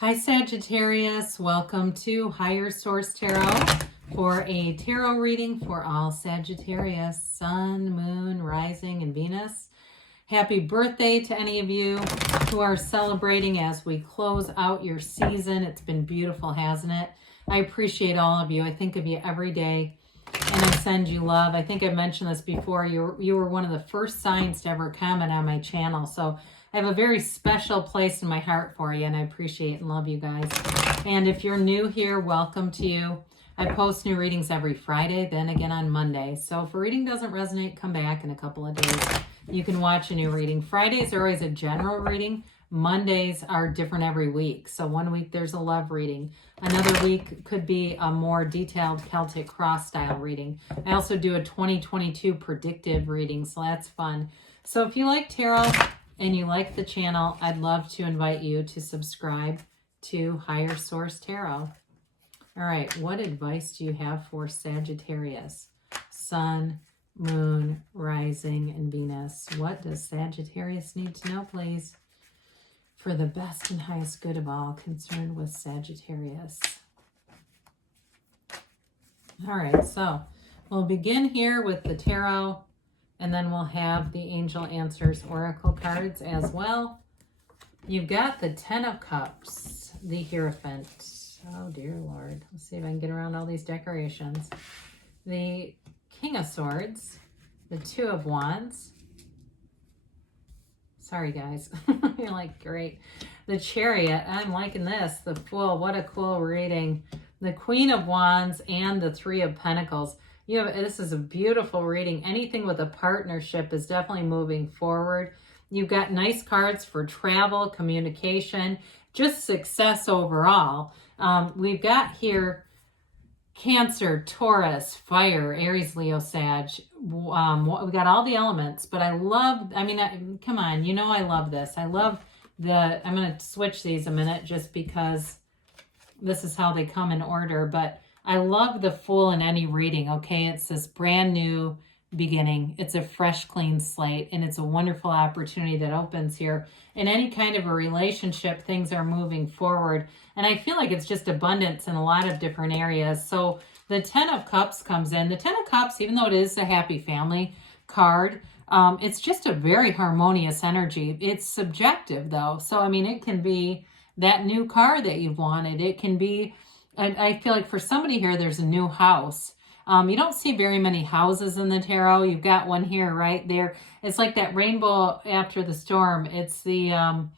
Hi Sagittarius, welcome to Higher Source Tarot for a tarot reading for all Sagittarius, Sun, Moon, Rising, and Venus. Happy birthday to any of you who are celebrating as we close out your season. It's been beautiful, hasn't it? I appreciate all of you. I think of you every day and I send you love. I think I mentioned this before. You were one of the first signs to ever comment on my channel. So I have a very special place in my heart for you, and I appreciate and love you guys. And if you're new here, welcome to you. I post new readings every Friday, then again on Monday. So if a reading doesn't resonate, come back in a couple of days. You can watch a new reading. Fridays are always a general reading. Mondays are different every week. So one week there's a love reading. Another week could be a more detailed Celtic cross style reading. I also do a 2022 predictive reading, so that's fun. So if you like tarot and you like the channel, I'd love to invite you to subscribe to Higher Source Tarot. All right, what advice do you have for Sagittarius? Sun, Moon, Rising, and Venus. What does Sagittarius need to know, please? For the best and highest good of all concerned with Sagittarius. All right, so we'll begin here with the tarot, and then we'll have the Angel Answers Oracle cards as well. You've got the Ten of Cups, the Hierophant. Oh, dear Lord. Let's see if I can get around all these decorations. The King of Swords, the Two of Wands. Sorry, guys. You're like, great. The Chariot. I'm liking this. The Fool. What a cool reading. The Queen of Wands and the Three of Pentacles. This is a beautiful reading. Anything with a partnership is definitely moving forward. You've got nice cards for travel, communication, just success overall. We've got here Cancer, Taurus, Fire, Aries, Leo, Sag. We got all the elements, but come on, you know I love this. I'm going to switch these a minute just because this is how they come in order, but I love the Fool in any reading, okay? It's this brand new beginning. It's a fresh, clean slate, and it's a wonderful opportunity that opens here. In any kind of a relationship, things are moving forward, and I feel like it's just abundance in a lot of different areas. So the Ten of Cups comes in. The Ten of Cups, even though it is a happy family card, it's just a very harmonious energy. It's subjective, though. So, it can be that new car that you've wanted. It can be, I feel like for somebody here, there's a new house. You don't see very many houses in the tarot. You've got one here, right there. It's like that rainbow after the storm. It's the,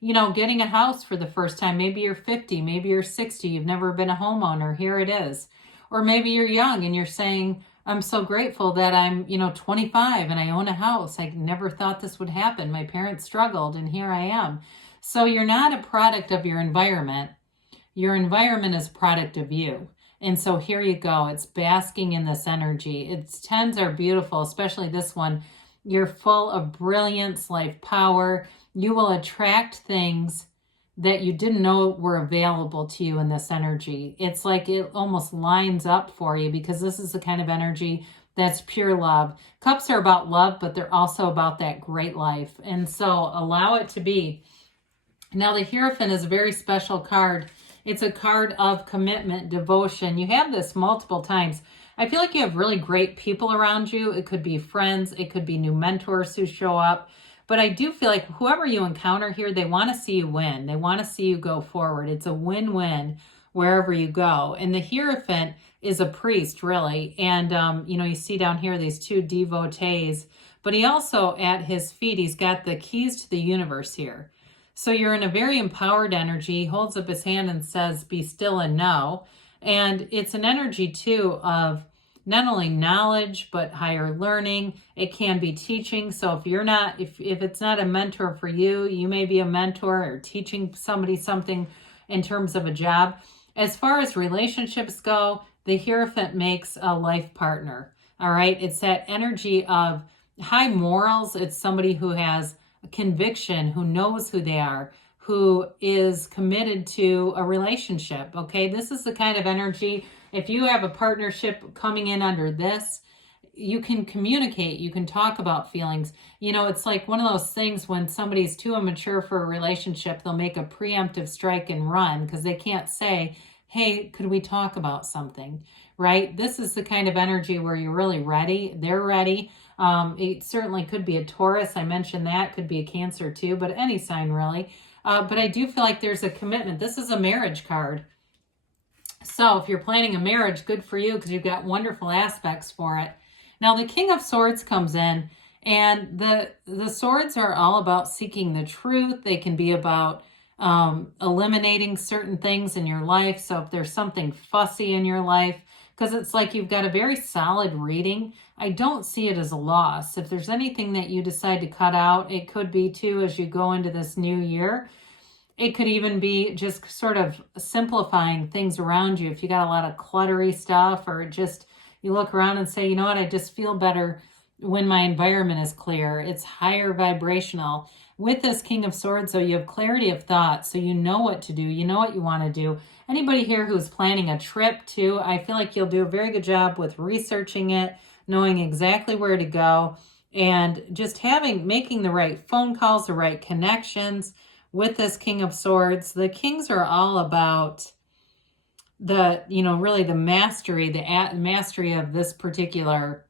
getting a house for the first time. Maybe you're 50, maybe you're 60. You've never been a homeowner. Here it is. Or maybe you're young and you're saying, I'm so grateful that I'm, 25 and I own a house. I never thought this would happen. My parents struggled and here I am. So you're not a product of your environment. Your environment is a product of you. And so here you go. It's basking in this energy. Its tens are beautiful, especially this one. You're full of brilliance, life power. You will attract things that you didn't know were available to you in this energy. It's like it almost lines up for you because this is the kind of energy that's pure love. Cups are about love, but they're also about that great life. And so allow it to be. Now the Hierophant is a very special card. It's a card of commitment, devotion. You have this multiple times. I feel like you have really great people around you. It could be friends. It could be new mentors who show up. But I do feel like whoever you encounter here, they want to see you win. They want to see you go forward. It's a win-win wherever you go. And the Hierophant is a priest, really. And, you see down here these two devotees. But he also, at his feet, he's got the keys to the universe here. So you're in a very empowered energy. He holds up his hand and says, be still and know. And it's an energy, too, of not only knowledge, but higher learning. It can be teaching. So if it's not a mentor for you, you may be a mentor or teaching somebody something in terms of a job. As far as relationships go, the Hierophant makes a life partner. All right. It's that energy of high morals. It's somebody who has conviction, who knows who they are, who is committed to a relationship. Okay, this is the kind of energy. If you have a partnership coming in under this, you can communicate, you can talk about feelings. You know, it's like one of those things when somebody's too immature for a relationship, they'll make a preemptive strike and run because they can't say, hey, could we talk about something, right? This is the kind of energy where you're really ready. They're ready. It certainly could be a Taurus. I mentioned that. Could be a Cancer too, but any sign really. But I do feel like there's a commitment. This is a marriage card. So if you're planning a marriage, good for you because you've got wonderful aspects for it. Now the King of Swords comes in, and the swords are all about seeking the truth. They can be about eliminating certain things in your life. So if there's something fussy in your life, because it's like you've got a very solid reading, I don't see it as a loss. If there's anything that you decide to cut out, it could be too as you go into this new year. It could even be just sort of simplifying things around you. If you got a lot of cluttery stuff, or just you look around and say, you know what, I just feel better when my environment is clear. It's higher vibrational. With this King of Swords, though, you have clarity of thought, so you know what to do. You know what you want to do. Anybody here who's planning a trip too, I feel like you'll do a very good job with researching it, knowing exactly where to go, and just making the right phone calls, the right connections. With this King of Swords, the Kings are all about really the mastery of this particular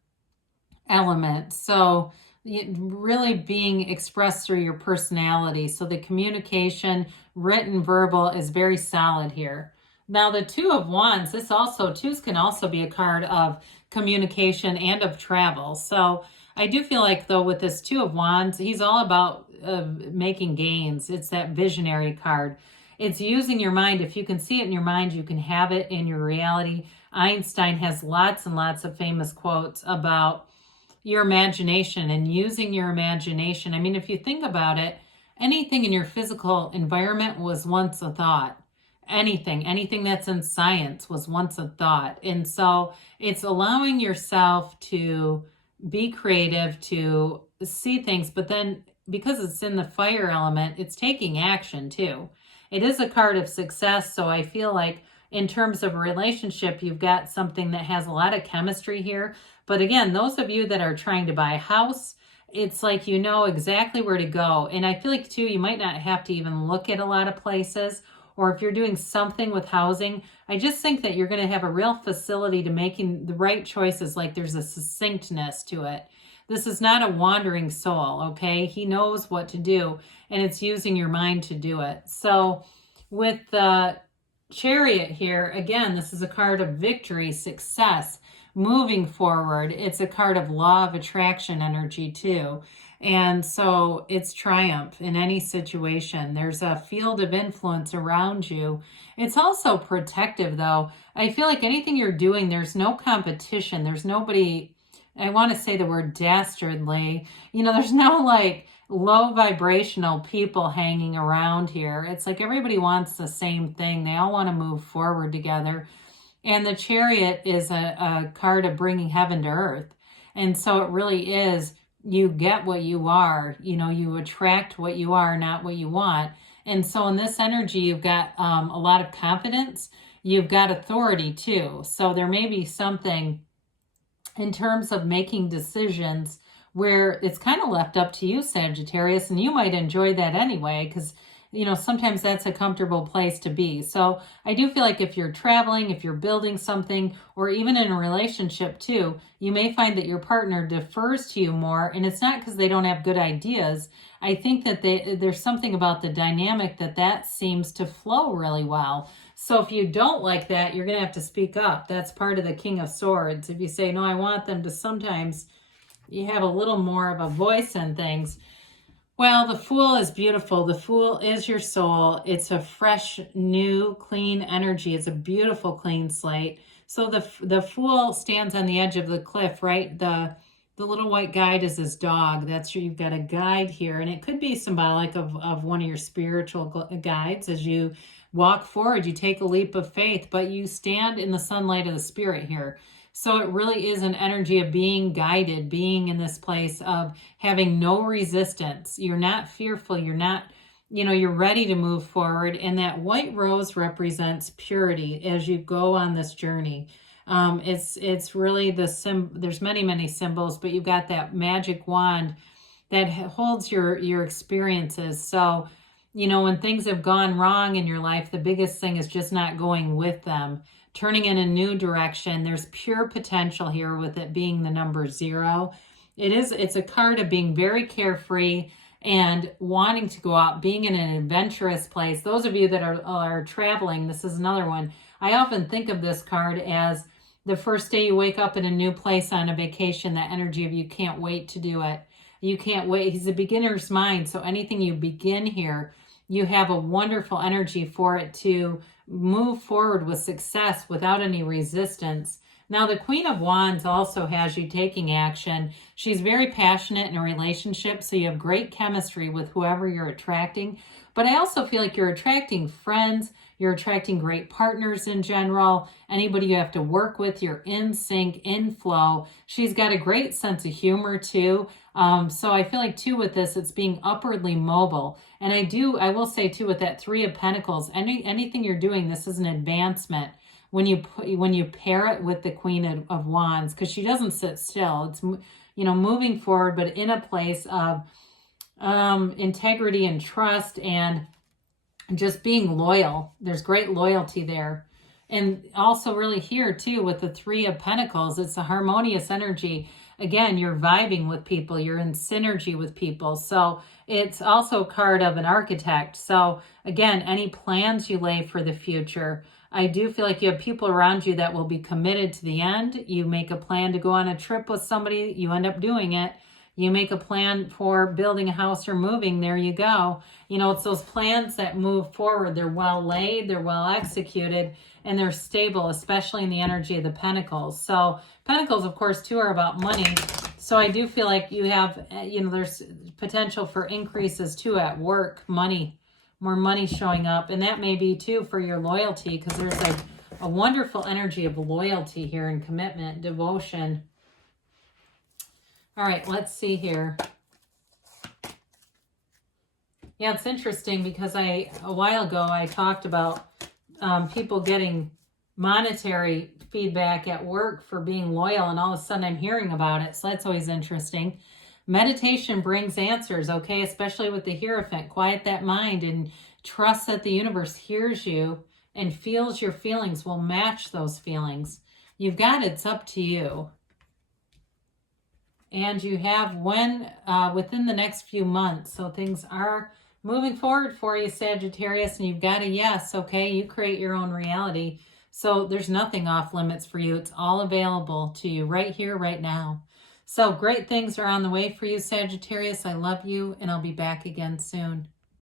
element. So really being expressed through your personality. So the communication, written, verbal, is very solid here. Now the Two of Wands, twos can also be a card of communication and of travel. So I do feel like, though, with this Two of Wands, he's all about making gains. It's that visionary card. It's using your mind. If you can see it in your mind, you can have it in your reality. Einstein has lots and lots of famous quotes about your imagination and using your imagination. I mean, if you think about it, anything in your physical environment was once a thought. Anything that's in science was once a thought. And so it's allowing yourself to be creative, to see things, but then because it's in the fire element, it's taking action too. It is a card of success, so I feel like in terms of a relationship, you've got something that has a lot of chemistry here. But again, those of you that are trying to buy a house, it's like you know exactly where to go. And I feel like too, you might not have to even look at a lot of places. Or if you're doing something with housing, I just think that you're going to have a real facility to making the right choices. Like there's a succinctness to it. This is not a wandering soul, okay? He knows what to do, and it's using your mind to do it. So with the Chariot here, again, this is a card of victory, success, moving forward. It's a card of law of attraction energy too. And so it's triumph in any situation. There's a field of influence around you. It's also protective, though. I feel like anything you're doing, there's no competition. There's nobody, I want to say the word dastardly. There's no like low vibrational people hanging around here. It's like everybody wants the same thing. They all want to move forward together. And the Chariot is a card of bringing heaven to earth. And so it really is, you get what you are, you attract what you are, not what you want. And so in this energy, you've got a lot of confidence. You've got authority too. So there may be something in terms of making decisions where it's kind of left up to you, Sagittarius, and you might enjoy that anyway, because sometimes that's a comfortable place to be. So I do feel like if you're traveling, if you're building something, or even in a relationship too, you may find that your partner defers to you more. And it's not because they don't have good ideas. I think that there's something about the dynamic that seems to flow really well. So if you don't like that, you're going to have to speak up. That's part of the King of Swords. If you say, no, I want them to, sometimes you have a little more of a voice in things. Well, the Fool is beautiful. The Fool is your soul. It's a fresh, new, clean energy. It's a beautiful, clean slate. So the Fool stands on the edge of the cliff, right? The little white guide is his dog. That's you've got a guide here. And it could be symbolic of one of your spiritual guides. As you walk forward, you take a leap of faith, but you stand in the sunlight of the spirit here. So it really is an energy of being guided, being in this place of having no resistance. You're not fearful. You're not, you're ready to move forward. And that white rose represents purity as you go on this journey. It's really there's many symbols, but you've got that magic wand that holds your experiences. So, you know, when things have gone wrong in your life, the biggest thing is just not going with them, turning in a new direction. There's pure potential here with it being the number 0. It's a card of being very carefree and wanting to go out, being in an adventurous place. Those of you that are traveling, this is another one. I often think of this card as the first day you wake up in a new place on a vacation, that energy of you can't wait to do it. You can't wait. He's a beginner's mind. So anything you begin here, you have a wonderful energy for it to move forward with success without any resistance. Now, the Queen of Wands also has you taking action. She's very passionate in a relationship, so you have great chemistry with whoever you're attracting. But I also feel like you're attracting friends, you're attracting great partners in general, anybody you have to work with, you're in sync, in flow. She's got a great sense of humor too. So I feel like too with this, it's being upwardly mobile. And I will say too with that 3 of Pentacles, anything you're doing, this is an advancement when you pair it with the Queen of Wands, because she doesn't sit still. It's, you know, moving forward, but in a place of integrity and trust and just being loyal. There's great loyalty there. And also really here too with the 3 of Pentacles, it's a harmonious energy. Again, you're vibing with people, you're in synergy with people. So it's also a card of an architect. So again, any plans you lay for the future, I do feel like you have people around you that will be committed to the end. You make a plan to go on a trip with somebody, you end up doing it. You make a plan for building a house or moving, there you go. You know, it's those plans that move forward. They're well laid, they're well executed, and they're stable, especially in the energy of the Pentacles. So Pentacles, of course, too, are about money. So I do feel like you have, you know, there's potential for increases too at work, money, more money showing up. And that may be too for your loyalty, because there's like a wonderful energy of loyalty here and commitment, devotion. All right, let's see here. Yeah, it's interesting because a while ago I talked about people getting monetary feedback at work for being loyal, and all of a sudden I'm hearing about it. So that's always interesting. Meditation brings answers, okay? Especially with the hierophant. Quiet that mind and trust that the universe hears you and feels your feelings, will match those feelings. You've got it. It's up to you. And you have within the next few months. So things are moving forward for you, Sagittarius, and you've got a yes, okay? You create your own reality. So there's nothing off limits for you. It's all available to you right here, right now. So great things are on the way for you, Sagittarius. I love you, and I'll be back again soon.